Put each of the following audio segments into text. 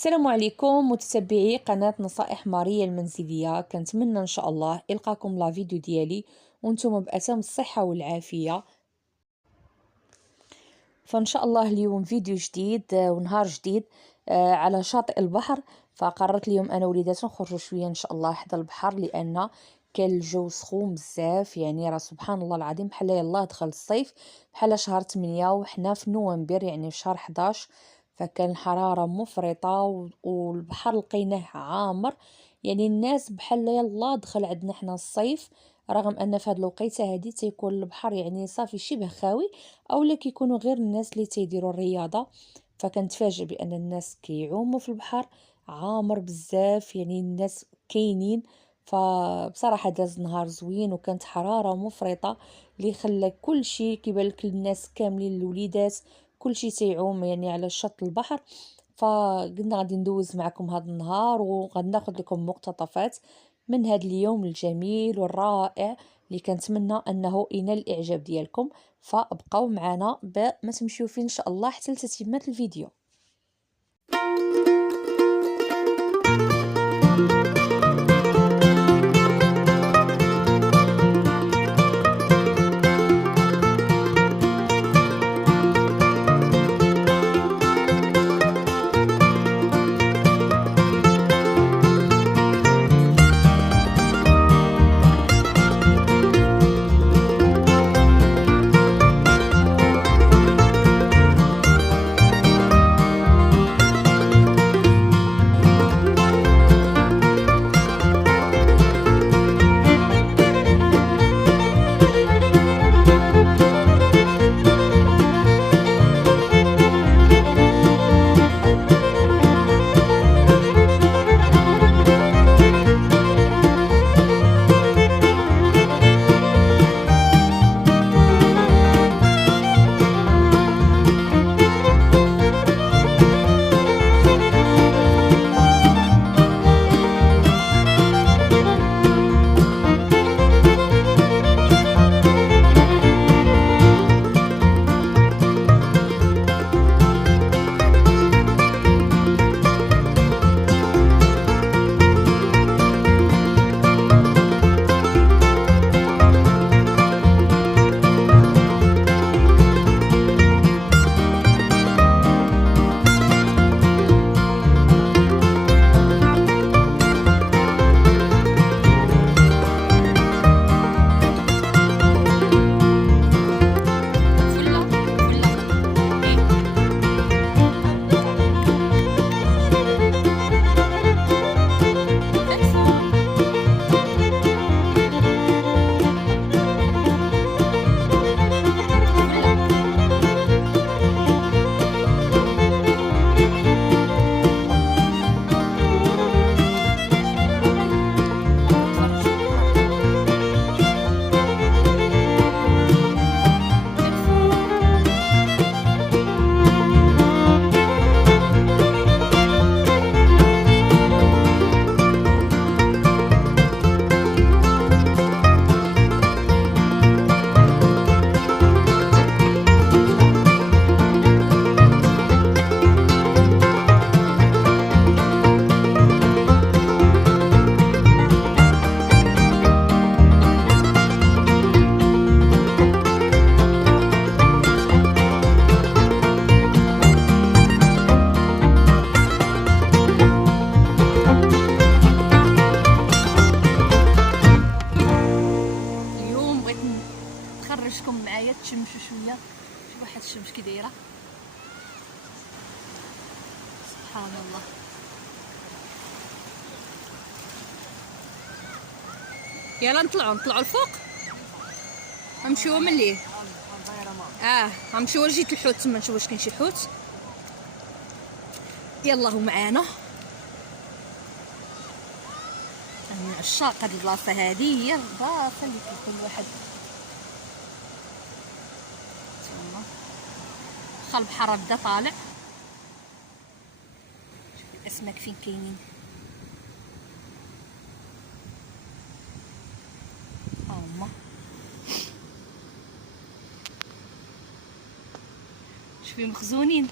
السلام عليكم متتبعي قناة نصائح ماريا المنزلية. كنتمنى ان شاء الله يلقاكم لا فيديو ديالي وانتم بأتم الصحة والعافية. فان شاء الله اليوم فيديو جديد ونهار جديد على شاطئ البحر. فقررت اليوم انا وليدات نخرجوا شويه ان شاء الله حدا البحر، لان كان الجو سخون بزاف، يعني راه سبحان الله العظيم بحال يلاه دخل الصيف، بحال شهر 8 وحنا في نوفمبر يعني في شهر 11. فكان الحراره مفرطه والبحر لقيناه عامر، يعني الناس بحال يلا دخل عندنا حنا الصيف، رغم ان في هذه الوقيته هذه تيكون البحر يعني صافي شبه خاوي، اولا كيكونوا غير الناس اللي تيديروا الرياضه. فكنتفاجئ بان الناس كيعوموا في البحر عامر بزاف، يعني الناس كاينين. فبصراحه داز نهار زوين وكانت حراره مفرطه اللي خلى كل شيء كيبان لك الناس كاملين الوليدات كل شيء تيعوم يعني على شط البحر. فقلنا غادي ندوز معكم هذا النهار وغادي ناخذ لكم مقتطفات من هذا اليوم الجميل والرائع اللي كنتمنى انه ينال الاعجاب ديالكم. فابقوا معنا ما تمشيو فين ان شاء الله حتى لتتمه الفيديو. نخرجكم معايا تشمشوا شويه. شوفوا واحد الشمس كي دايره، سبحان الله. يلا نطلعوا الفوق، غنمشيو من ليه. غنمشيو لجهه الحوت تما نشوف واش كاين شي حوت. يلا هو معانا من عشاق هاد البلاصه هادي، هي البلاصه اللي كل واحد تما واخا البحر بدا طالع. شوف الاسماك فين كاينين. هما شوفي مخزونين.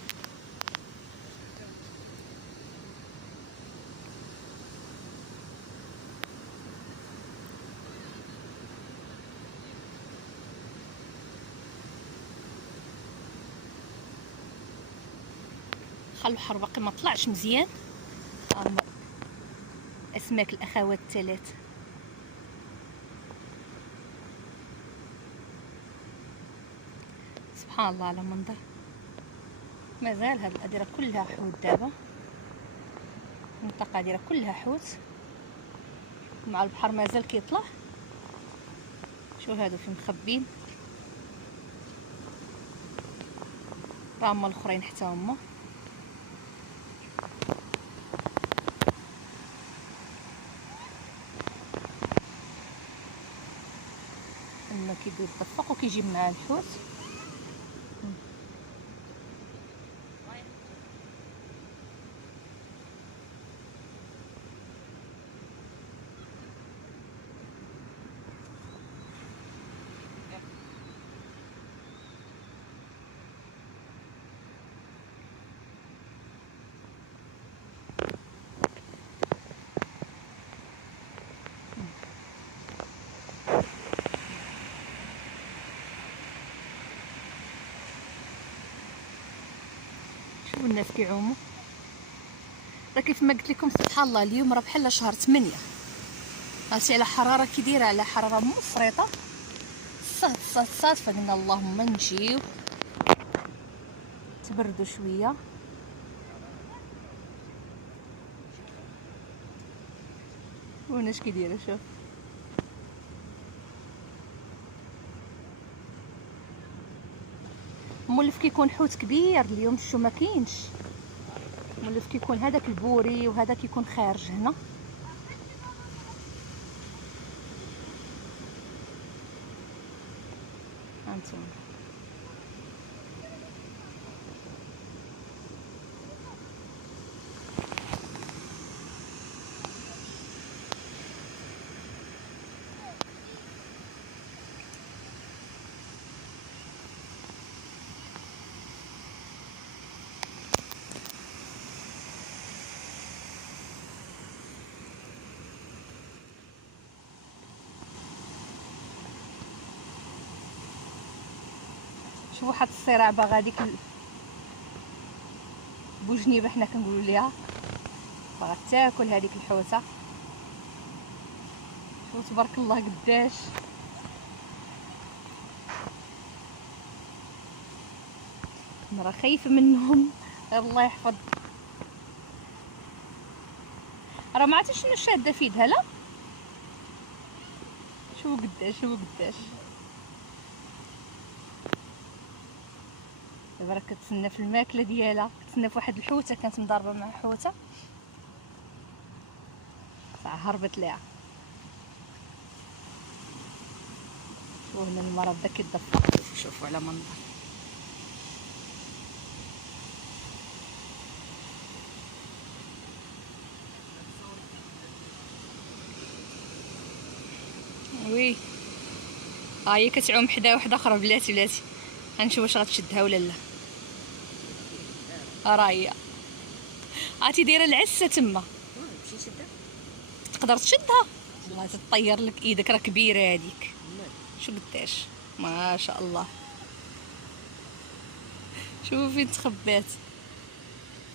خا البحر باقي ما طلعش مزيان. اسماك الاخوات الثلاث. سبحان الله على منظر. مازال هاد الاديره كلها حوت دابا، المنطقه ديالها كلها حوت مع البحر مازال كيطلع. شو هادو فين مخبين، راه هما الاخرين حتى هما. الماء كيبدا يتدفق وكيجيب معاه الحوت. شوفوا الناس كيعوموا. راه كيف ما قلت لكم سبحان الله اليوم راه بحال شهر 8. عرفتي على حراره كي دايره، على حراره مفرطه. صاد فقلنا اللهم نجيو تبردوا شويه. وناش كي دايره شوف. مولف كيكون حوت كبير اليوم، شو ما كاينش. مولف كيكون هذاك البوري وهذا كيكون خارج هنا. هانتوما شوفوا واحد الصراع باغا هذيك بوجنيبه حنا كنقولوا ليها، باغا تاكل هذيك الحوته. شوفوا تبارك الله قداش. انا راه خايفه منهم، الله يحفظ. راه ما عرفتش شنو شاده في يدها. لا شوفوا قداش، شوفوا قداش. دابا راه كتسنى في الماكله ديالها، كتسنى في واحد الحوته كانت مضاربه مع حوته، هربت ليها. شوفوا هنا المرا بدا كيتدفق. شوفوا على منظر. وي ها هي كتعوم حدا وحده اخرى. بلاتي غنشوف واش غتشدها ولا لا. راه هي عرفتي دايره العسه تما. تقدر تشدها والله، تطير لك ايدك، راه كبيره هذيك. شو قداش ما شاء الله. شوفوا فين تخبات.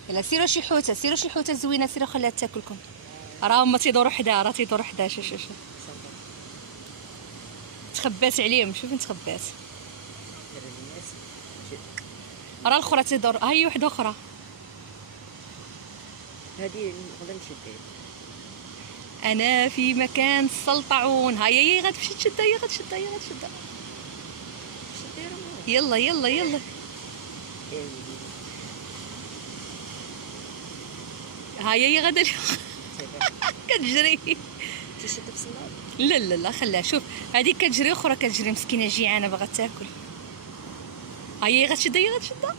يلا سيروا شي حوته، سيروا شي حوته زوينه، سيروا خليها تاكلكم. راه هما تيدوروا حداها، راه تيدوروا حداها. شوف تخبات عليهم. شوف فين تخبات. راه الاخرى تيدور. ها هي وحده اخرى. هذه نقدر نشدها. انا في مكان السلطعون. هاي غتمشي تشدها، هي غتشدها، هي غتشدها. يلا يلا يلا. هاي غدا كتجري. تشد بصنعه. لا لا لا خليها. شوف هذيك كتجري، اخرى كتجري مسكينه جيعانه باغا تاكل. هاي غتشدها، هي غتشدها.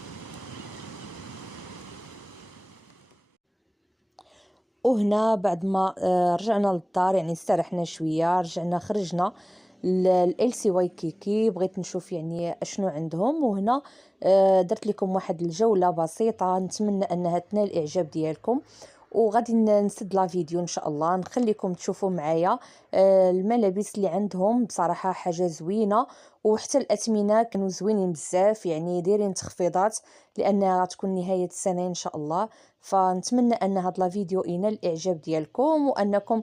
وهنا بعد ما رجعنا للدار، يعني استرحنا شويه، رجعنا خرجنا لإلسي وايكيكي، بغيت نشوف يعني اشنو عندهم. وهنا درت لكم واحد الجوله بسيطه، نتمنى انها تنال الاعجاب ديالكم. وغادي نسد لا فيديو ان شاء الله، نخليكم تشوفوا معايا الملابس اللي عندهم بصراحه حاجه زوينه، وحتى الاثمنه كانوا زوينين بزاف، يعني دايرين تخفيضات لانها غتكون نهايه السنه ان شاء الله. فنتمنى ان هاد لا فيديو ينال الاعجاب ديالكم، وانكم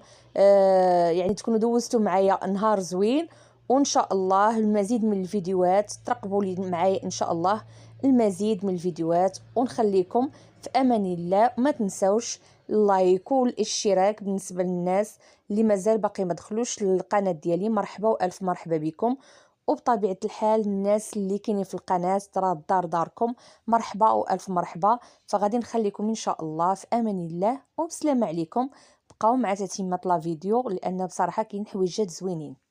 يعني تكونوا دوزتوا معايا نهار زوين، وان شاء الله المزيد من الفيديوهات. ترقبوا لي معايا ان شاء الله المزيد من الفيديوهات، ونخليكم في امان الله. وما تنسوش اللايك والاشتراك بالنسبه للناس اللي مازال باقي ما دخلوش للقناه ديالي. مرحبا والف مرحبا بكم. وبطبيعه الحال الناس اللي كاينين في القناه راه الدار داركم، مرحبا والف مرحبا. فغادي نخليكم ان شاء الله في امان الله وبسلامه عليكم. بقاو مع تتمه لا فيديو لان بصراحه كاين حويجات زوينين.